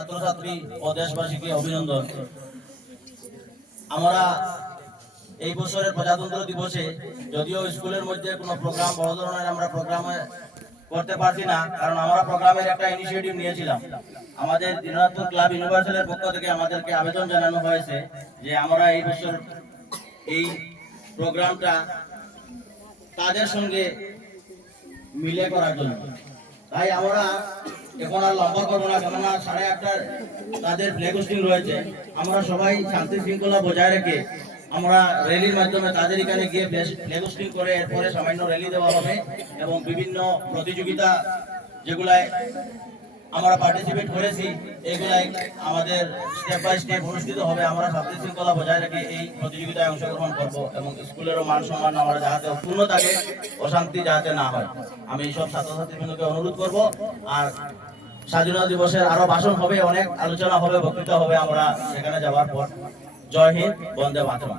ছাত্রছাত্রী ও দেশবাসীকে অভিনন্দন। আমরা এই বছরের প্রজাতন্ত্র দিবসে যদিও স্কুলের মধ্যে কোনো প্রোগ্রাম, বড় ধরনের আমরা প্রোগ্রামে করতে পারছি না, কারণ আমরা প্রোগ্রামের একটা ইনিশিয়েটিভ নিয়েছিলাম। আমাদের দিনাজপুর ক্লাব ইউনিভার্সালের পক্ষ থেকে আমাদেরকে আবেদন জানানো হয়েছে যে আমরা এই বছর এই প্রোগ্রামটা তাদের সঙ্গে মিলে করার জন্য। তাই আমরা এখন আর লম্বা করব না, কেননা সাড়ে আটটার তাদের ফ্ল্যাগ হোস্টিং রয়েছে। আমরা সবাই শান্তি শৃঙ্খলা বজায় রেখে আমরা র্যালির মাধ্যমে তাদের এখানে গিয়ে ফ্ল্যাগ হোস্টিং করে এরপরে সামান্য র্যালি দেওয়া হবে এবং বিভিন্ন প্রতিযোগিতা যেগুলায় আমরা পার্টিসিপেট করেছি এগুলাই আমাদের স্টেপ বাই স্টেপ অনুষ্ঠিত হবে। আমরা শান্তি শৃঙ্খলা বজায় রেখে এই প্রতিযোগিতায় অংশগ্রহণ করব এবং স্কুলেরও মান সম্মান আমরা যাতে অক্ষুণ্ণ থাকে, অশান্তি যাতে না হয়। আমি সব ছাত্রছাত্রীবৃন্দকে অনুরোধ করব, আর স্বাধীনতা দিবসের আরও ভাষণ হবে, অনেক আলোচনা হবে, বক্তৃতা হবে, আমরা সেখানে যাওয়ার পর। জয় হিন্দ, বন্দে মাতরম।